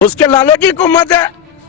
اس کے لالے کی حکومت ہے.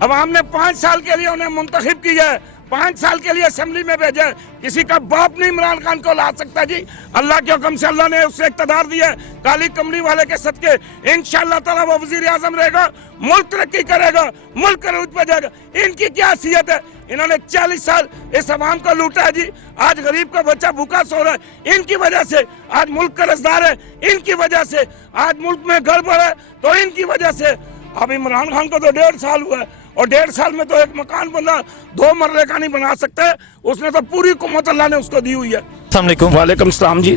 عوام نے 5 سال کے لیے انہیں منتخب کیا ہے, 5 سال کے لیے اسمبلی میں بھیجا ہے. کسی کا باپ نہیں عمران خان کو لا سکتا جی. اللہ کے حکم سے اللہ نے اسے اقتدار دیا ہے, کالی کملی والے کے صدقے انشاءاللہ تعالیٰ وہ وزیر اعظم رہے گا, ملک ترقی کرے گا, ملک عروج پہ جائے گا. ان کی کیا حیثیت ہے؟ انہوں نے 40 سال اس عوام کو لوٹا ہے جی. آج غریب کا بچہ بھوکا سو رہا ہے ان کی وجہ سے. آج ملک قرضدار ہے ان کی وجہ سے. آج ملک میں گڑبڑ ہے تو ان کی وجہ سے. اب عمران خان کو تو 1.5 سال ہوا ہے, اور 1.5 سال میں تو ایک مکان بندہ 2 مرلے کا نہیں بنا سکتا ہے. اس نے تو پوری حکومت اللہ نے اس کو دی ہوئی ہے. السلام علیکم. وعلیکم السلام جی.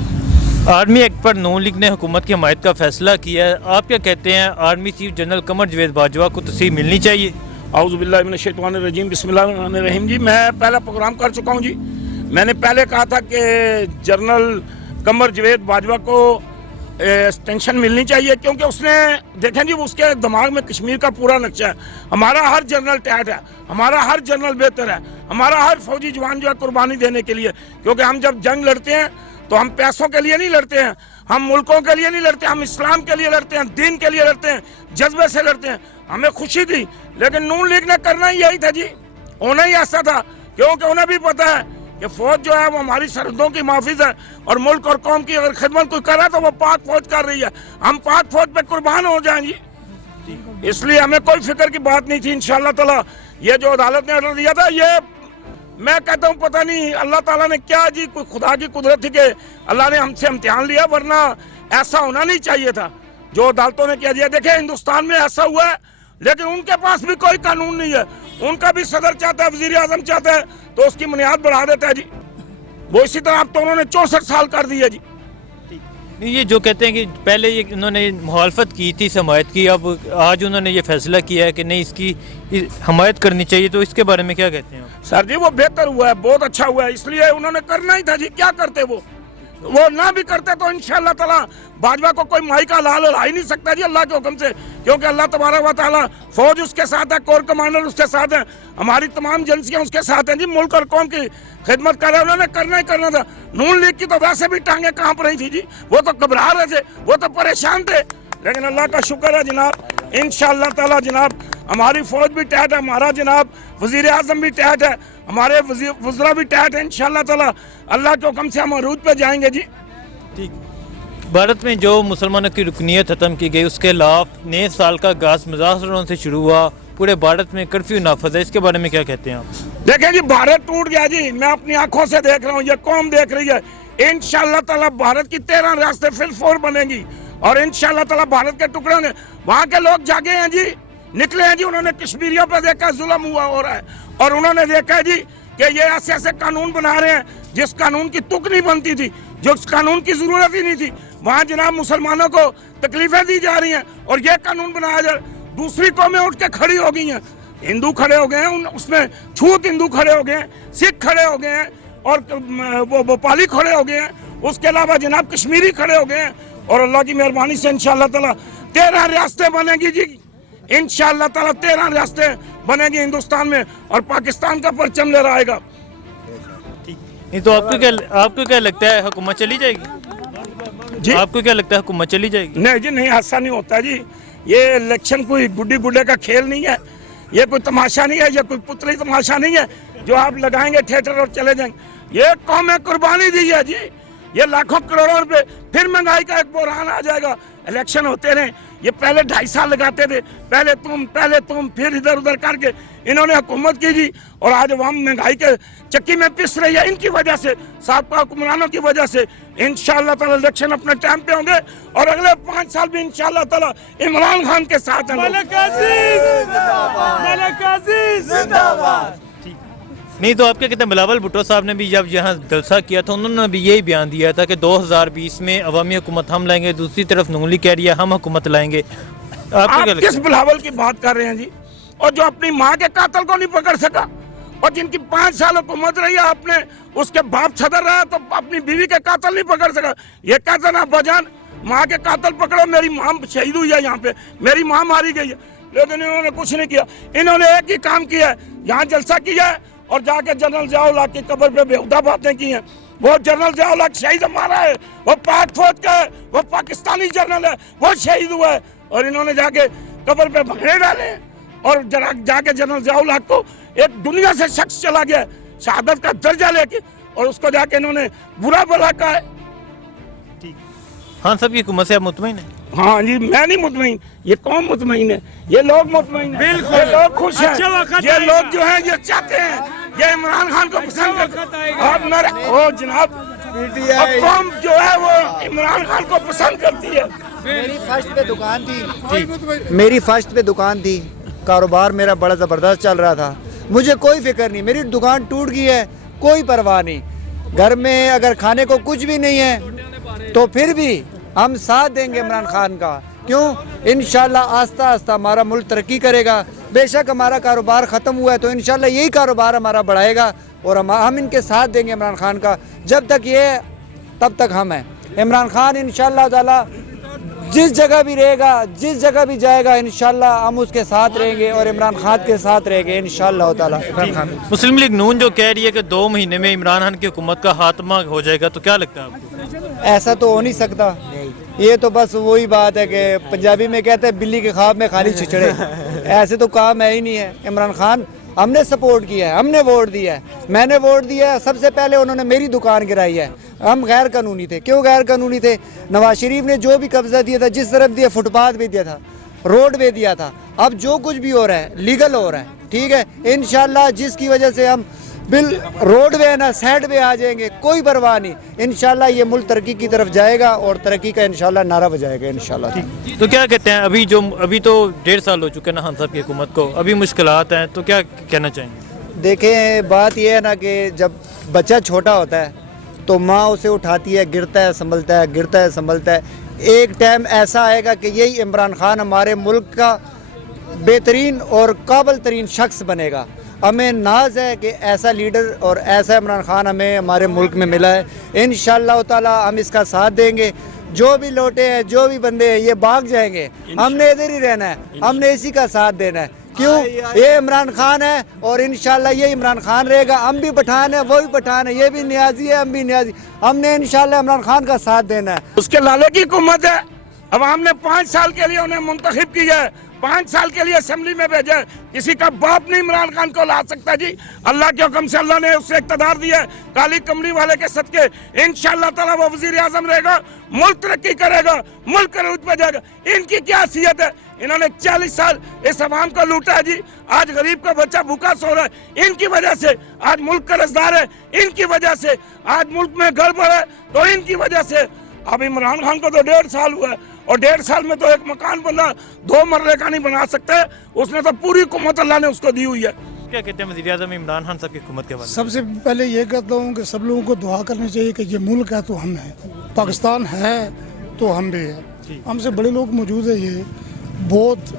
آرمی ایکٹ پر نون لیگ نے حکومت کی حمایت کا فیصلہ کیا ہے. آپ کیا کہتے ہیں, army chief general Qamar Javed Bajwa کو تصحیح ملنی چاہیے؟ اعوذ باللہ من الشیطان الرجیم, بسم اللہ الرحمن الرحیم. جی میں پہلا پروگرام کر چکا ہوں جی. میں نے پہلے کہا تھا کہ جنرل قمر جاوید باجوہ کو ایکسٹینشن ملنی چاہیے, کیونکہ اس نے دیکھیں جی اس کے دماغ میں کشمیر کا پورا نقشہ ہے. ہمارا ہر جنرل ٹیٹ ہے, ہمارا ہر جنرل بہتر ہے, ہمارا ہر فوجی جوان جو ہے قربانی دینے کے لیے. کیونکہ ہم جب جنگ لڑتے ہیں تو ہم پیسوں کے لیے نہیں لڑتے ہیں, ہم ملکوں کے لیے نہیں لڑتے, ہم اسلام کے لیے لڑتے ہیں, دین کے لیے لڑتے ہیں, جذبے سے لڑتے ہیں. ہمیں خوشی تھی, لیکن نون لیگ نے کرنا ہی یہی تھا جی, ہونا ہی ایسا تھا. کیونکہ انہیں بھی پتا ہے کہ فوج جو ہے وہ ہماری سرحدوں کی محافظ ہے, اور ملک اور قوم کی اگر خدمت کوئی کر رہا ہے تو وہ پاک فوج کر رہی ہے. ہم پاک فوج پہ قربان ہو جائیں جی. اس لیے ہمیں کوئی فکر کی بات نہیں تھی. انشاءاللہ تعالیٰ یہ جو عدالت نے آرڈر دیا تھا, یہ میں کہتا ہوں پتہ نہیں اللہ تعالیٰ نے کیا جی, کوئی خدا کی قدرت تھی کہ اللہ نے ہم سے امتحان لیا, ورنہ ایسا ہونا نہیں چاہیے تھا جو عدالتوں نے کیا دیا. دیکھیں ہندوستان میں ایسا ہوا ہے, لیکن ان کے پاس بھی کوئی قانون نہیں ہے. ان کا بھی صدر چاہتا ہے, وزیر اعظم چاہتا ہے تو اس کی بنیاد بڑھا دیتا ہے جی. وہ اسی طرح اب تو انہوں نے 64 سال کر دی ہے جی. یہ جو کہتے ہیں کہ پہلے یہ انہوں نے مخالفت کی تھی, حمایت کی, اب آج انہوں نے یہ فیصلہ کیا ہے کہ نہیں اس کی حمایت کرنی چاہیے, تو اس کے بارے میں کیا کہتے ہیں آپ؟ سر جی وہ بہتر ہوا ہے, بہت اچھا ہوا ہے. اس لیے انہوں نے کرنا ہی تھا جی. کیا کرتے وہ نہ بھی کرتے تو انشاءاللہ تعالیٰ باجوہ کو کوئی مائی کا لال لا ہی نہیں سکتا جی اللہ کے حکم سے. کیونکہ اللہ تبارک و تعالیٰ فوج اس کے ساتھ ہے, کور کمانڈر اس کے ساتھ ہیں, ہماری تمام ایجنسیاں اس کے ساتھ ہیں جی. ملک اور قوم کی خدمت کر رہے ہیں, انہوں نے کرنا ہی کرنا تھا. نون لیگ کی تو ویسے بھی ٹانگیں کانپ رہی تھی جی, وہ تو گھبرا رہے تھے, وہ تو پریشان تھے. لیکن اللہ کا شکر ہے جناب, انشاءاللہ تعالیٰ جناب ہماری فوج بھی ٹیٹ ہے, ہمارا جناب وزیر اعظم بھی ٹیٹ ہے, ہمارے وزراء بھی ٹیٹ ہے. انشاءاللہ تعالیٰ اللہ کے حکم سے ہم عروج پہ جائیں گے جی. ٹھیک. بھارت میں جو مسلمانوں کی رکنیت ختم کی گئی, اس کے خلاف نئے سال کا آغاز مظاہروں سے شروع ہوا. پورے بھارت میں کرفیو نافذ ہے, اس کے بارے میں کیا کہتے ہیں آپ؟ دیکھیں جی بھارت ٹوٹ گیا جی, میں اپنی آنکھوں سے دیکھ رہا ہوں, یہ قوم دیکھ رہی ہے. انشاءاللہ تعالیٰ بھارت کی 13 ریاستیں پھر 4 بنیں گی, اور انشاءاللہ تعالیٰ بھارت کے ٹکڑے نے وہاں کے لوگ جاگے ہیں جی, نکلے ہیں جی. انہوں نے کشمیریوں پہ دیکھا ظلم ہو رہا ہے, اور انہوں نے دیکھا جی کہ یہ ایسے ایسے قانون بنا رہے ہیں جس قانون کی تک نہیں بنتی تھی, جو اس قانون کی ضرورت ہی نہیں تھی. وہاں جناب مسلمانوں کو تکلیفیں دی جا رہی ہیں, اور یہ قانون بنایا جا رہا. دوسری قومیں اٹھ کے کھڑی ہو گئی ہیں, ہندو کھڑے ہو گئے ہیں, اس میں چھوت ہندو کھڑے ہو گئے ہیں, سکھ کھڑے ہو گئے ہیں, اور وہ بھوپالی کھڑے ہو گئے ہیں, اس کے علاوہ جناب کشمیری کھڑے ہو گئے ہیں. اور اللہ کی مہربانی سے انشاءاللہ تعالیٰ 13 ریاستیں بنیں گی جی. انشاءاللہ تعالیٰ 13 ریاستیں بنیں گی ہندوستان میں, اور پاکستان کا پرچم لے رہا گا. نہیں تو آپ کو کیا لگتا ہے, حکومت چلی جائے گی جی؟ آپ کو کیا لگتا ہے حکومت چلی جائے گی؟ نہیں جی, نہیں, ایسا نہیں ہوتا جی. یہ الیکشن کوئی گڈی گڈے کا کھیل نہیں ہے, یہ کوئی تماشا نہیں ہے, یہ کوئی پتلی تماشا نہیں ہے جو آپ لگائیں گے تھیٹر اور چلے جائیں گے. یہ قوم قربانی دی ہے جی, یہ لاکھوں کروڑوں روپے. پھر مہنگائی کا ایک بحران آ جائے گا. الیکشن ہوتے رہے, یہ پہلے 2.5 سال لگاتے تھے, پہلے تم پھر ادھر ادھر کر کے انہوں نے حکومت کی جی, اور آج عوام مہنگائی کے چکی میں پس رہی ہے ان کی وجہ سے, سابقہ حکمرانوں کی وجہ سے. انشاءاللہ تعالیٰ الیکشن اپنے ٹائم پہ ہوں گے, اور اگلے 5 سال بھی انشاءاللہ تعالیٰ عمران خان کے ساتھ ہیں. نہیں تو آپ کیا کہتے ہیں, بلاول بھٹو صاحب نے بھی جب یہاں جلسہ کیا تھا, انہوں نے بھی یہی بیان دیا تھا کہ 2020 میں عوامی حکومت ہم لائیں گے, دوسری طرف نون لیگ کہہ رہی ہے ہم حکومت لائیں گے. آپ کس بلاول کی بات کر رہے ہیں جی, اور جو اپنی ماں کے قاتل کو نہیں پکڑ سکا, اور جن کی 5 سال حکومت رہی ہے, آپ نے اس کے باپ صدر رہا تو اپنی بیوی کے قاتل نہیں پکڑ سکا. یہ کہتے نا بجان ماں کے قاتل پکڑو, میری ماں شہید ہوئی ہے یہاں پہ, میری ماں ماری گئی ہے, لیکن انہوں نے کچھ نہیں کیا. انہوں نے ایک ہی کام کیا ہے, یہاں جلسہ کیا ہے اور جا کے جنرل ضیاء الحق کی قبر پہ بےہودہ باتیں کی ہیں. وہ جنرل ضیاء الحق شہید ہمارا ہے, وہ پاک فوج کا ہے, وہ پاکستانی جنرل ہے, وہ شہید ہوا ہے, اور انہوں نے جا کے قبر پہ بھنگڑے ڈالے اور جا کے جنرل ضیاء الحق کو ایک دنیا سے شخص چلا گیا شہادت کا درجہ لے کے اور اس کو جا کے انہوں نے برا بھلا کہا ہے. خان صاحب کی حکومت سے آپ مطمئن ہیں؟ ہاں جی میں نہیں مطمئن, یہ قوم مطمئن ہے, یہ لوگ مطمئن ہیں, یہ لوگ خوش ہیں, یہ لوگ جو ہیں یہ چاہتے ہیں, یہ عمران خان کو پسند کرتے ہیں. اور جناب قوم جو ہے وہ عمران خان کو پسند کرتی ہے. میری فرسٹ پہ دکان تھی, کاروبار میرا بڑا زبردست چل رہا تھا, مجھے کوئی فکر نہیں, میری دکان ٹوٹ گئی ہے کوئی پرواہ نہیں, گھر میں اگر کھانے کو کچھ بھی نہیں ہے تو پھر بھی ہم ساتھ دیں گے عمران خان کا. کیوں؟ انشاءاللہ آہستہ آہستہ ہمارا ملک ترقی کرے گا. بے شک ہمارا کاروبار ختم ہوا ہے تو انشاءاللہ یہی کاروبار ہمارا بڑھائے گا اور ہم ان کے ساتھ دیں گے عمران خان کا. جب تک یہ تب تک ہم ہیں. عمران خان انشاءاللہ تعالی جس جگہ بھی رہے گا, جس جگہ بھی جائے گا, انشاءاللہ ہم اس کے ساتھ رہیں گے اور عمران خان کے ساتھ رہیں گے انشاءاللہ تعالی. مسلم لیگ نون جو کہہ رہی ہے کہ 2 مہینے میں عمران خان کی حکومت کا خاتمہ ہو جائے گا, تو کیا لگتا ہے آپ کو؟ ایسا تو ہو نہیں سکتا. یہ تو بس وہی بات ہے کہ پنجابی میں کہتے ہیں بلی کے خواب میں خالی چھچڑے. ایسے تو کام ہے ہی نہیں ہے. عمران خان ہم نے سپورٹ کیا ہے, ہم نے ووٹ دیا ہے, میں نے ووٹ دیا ہے. سب سے پہلے انہوں نے میری دکان گرائی ہے. ہم غیر قانونی تھے. کیوں غیر قانونی تھے؟ نواز شریف نے جو بھی قبضہ دیا تھا, جس طرف دیا, فٹ پاتھ بھی دیا تھا, روڈ بھی دیا تھا. اب جو کچھ بھی ہو رہا ہے لیگل ہو رہا ہے, ٹھیک ہے. انشاءاللہ جس کی وجہ سے ہم روڈ وے نا سائڈ پہ آ جائیں گے, کوئی پرواہ نہیں. انشاءاللہ یہ ملک ترقی کی طرف جائے گا اور ترقی کا انشاءاللہ نعرہ بجائے گا انشاءاللہ. تو کیا کہتے ہیں, ابھی تو 1.5 سال ہو چکے نا خان صاحب کی حکومت کو, ابھی مشکلات ہیں, تو کیا کہنا چاہیں گے؟ دیکھیں بات یہ ہے نا کہ جب بچہ چھوٹا ہوتا ہے تو ماں اسے اٹھاتی ہے, گرتا ہے سنبھلتا ہے, گرتا ہے سنبھلتا ہے. ایک ٹائم ایسا آئے گا کہ یہی عمران خان ہمارے ملک کا بہترین اور قابل ترین شخص بنے گا. ہمیں ناز ہے کہ ایسا لیڈر اور ایسا عمران خان ہمیں ہمارے ملک میں ملا ہے. انشاءاللہ تعالی ہم اس کا ساتھ دیں گے. جو بھی لوٹے ہیں, جو بھی بندے ہیں, یہ بھاگ جائیں گے. ہم نے ادھر ہی رہنا ہے, ہم نے اسی کا ساتھ دینا ہے. کیوں؟ یہ عمران خان ہے اور انشاءاللہ یہ عمران خان رہے گا. ہم بھی پٹھان ہیں, وہ بھی پٹھان ہے, یہ بھی نیازی ہے, ہم بھی نیازی. ہم نے انشاءاللہ عمران خان کا ساتھ دینا ہے. اس کے لالے کی حکومت ہے. عوام نے 5 سال کے لیے انہیں منتخب کیا ہے, 5 سال کے لیے اسمبلی میں بھیجا ہے. کسی کا باپ نہیں عمران خان کو لا سکتا جی. اللہ کے حکم سے اللہ نے اسے اقتدار دیا ہے, کالی کملی والے کے صدقے. انشاءاللہ تعالی وہ وزیر اعظم رہے گا, ملک ترقی کرے گا, ملک عروج پہ جائے گا. ان کی کیا حیثیت ہے؟ انہوں نے 40 سال اس عوام کو لوٹا ہے جی. آج غریب کا بچہ بھوکا سو رہا ہے, ان کی وجہ سے. آج ملک قرضدار ہے, ان کی وجہ سے. آج ملک میں گڑبڑ ہے تو ان کی وجہ سے. اب عمران خان کو تو 1.5 سال ہوا ہے اور 1.5 سال میں تو ایک مکان بندہ 2 مرلے کا نہیں بنا سکتا ہے. اس نے تو پوری حکومت اللہ نے اس کو دی ہوئی ہے. کیا کہتے ہیں وزیر اعظم عمران خان صاحب کی حکومت کے بارے میں؟ سب سے پہلے یہ کہتا ہوں کہ سب لوگوں کو دعا کرنی چاہیے کہ یہ ملک ہے تو ہم ہیں, پاکستان ہے تو ہم بھی ہیں. ہم سے بڑے لوگ موجود ہیں. یہ بہت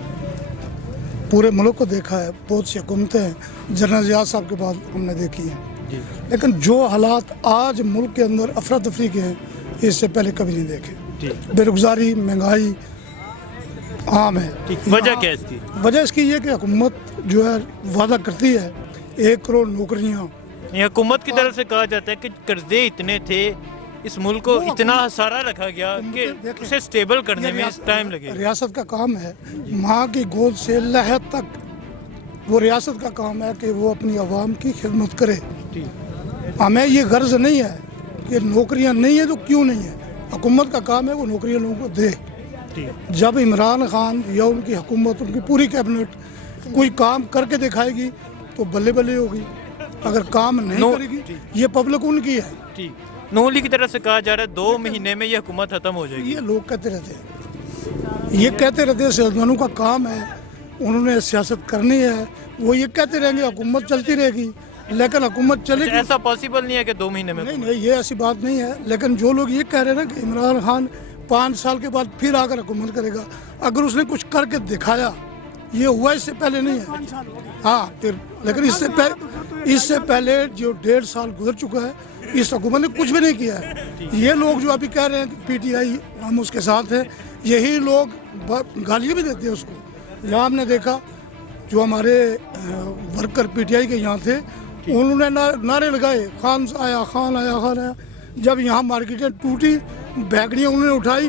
پورے ملک کو دیکھا ہے, بہت سی حکومتیں ہیں جنرل ضیاء صاحب کے بعد ہم نے دیکھی ہیں, لیکن جو حالات آج ملک کے اندر افراتفری کے ہیں اس سے پہلے کبھی نہیں دیکھے. بے روزگاری, مہنگائی عام ہے. وجہ کیا ہے اس کی؟ وجہ اس کی یہ کہ حکومت جو ہے وعدہ کرتی ہے 1 کروڑ نوکریاں. یہ حکومت کی طرف سے کہا جاتا ہے کہ قرضے اتنے تھے, اس ملک کو اتنا سارا رکھا گیا کہ اسے سٹیبل کرنے میں ٹائم لگے. ریاست کا کام ہے ماں کی گود سے لحد تک, وہ ریاست کا کام ہے کہ وہ اپنی عوام کی خدمت کرے. ہمیں یہ غرض نہیں ہے کہ نوکریاں نہیں ہیں تو کیوں نہیں ہیں. حکومت کا کام ہے وہ نوکریاں لوگوں کو دے. جب عمران خان یا ان کی حکومت, ان کی پوری کیبنٹ کوئی کام کر کے دکھائے گی تو بلے بلے ہوگی. اگر کام نہیں کرے گی, یہ پبلک ان کی ہے. نون لیگ کی طرف سے کہا جا رہا ہے 2 مہینے میں یہ حکومت ختم ہو جائے گی. یہ لوگ کہتے رہتے ہیں, یہ کہتے رہتے ہیں. سیاستدانوں کا کام ہے, انہوں نے سیاست کرنی ہے, وہ یہ کہتے رہیں گے حکومت چلتی رہے گی, لیکن حکومت چلے گی. ایسا پاسبل نہیں ہے کہ 2 مہینے میں. نہیں, یہ ایسی بات نہیں ہے. لیکن جو لوگ یہ کہہ رہے ہیں نا کہ عمران خان 5 سال کے بعد پھر آ کر حکومت کرے گا, اگر اس نے کچھ کر کے دکھایا, یہ ہوا اس سے پہلے نہیں ہے. ہاں پھر, لیکن اس سے پہلے جو 1.5 سال گزر چکا ہے, اس حکومت نے کچھ بھی نہیں کیا ہے. یہ لوگ جو ابھی کہہ رہے ہیں کہ پی ٹی آئی ہم اس کے ساتھ ہیں, یہی لوگ گالیاں بھی دیتے ہیں اس کو. یہاں ہم نے دیکھا جو ہمارے ورکر پی ٹی آئی کے یہاں تھے, انہوں نے نعرے لگائے, خان آیا, خان آیا, خان آیا. جب یہاں مارکیٹیں ٹوٹی, بیگڑیاں انہوں نے اٹھائی,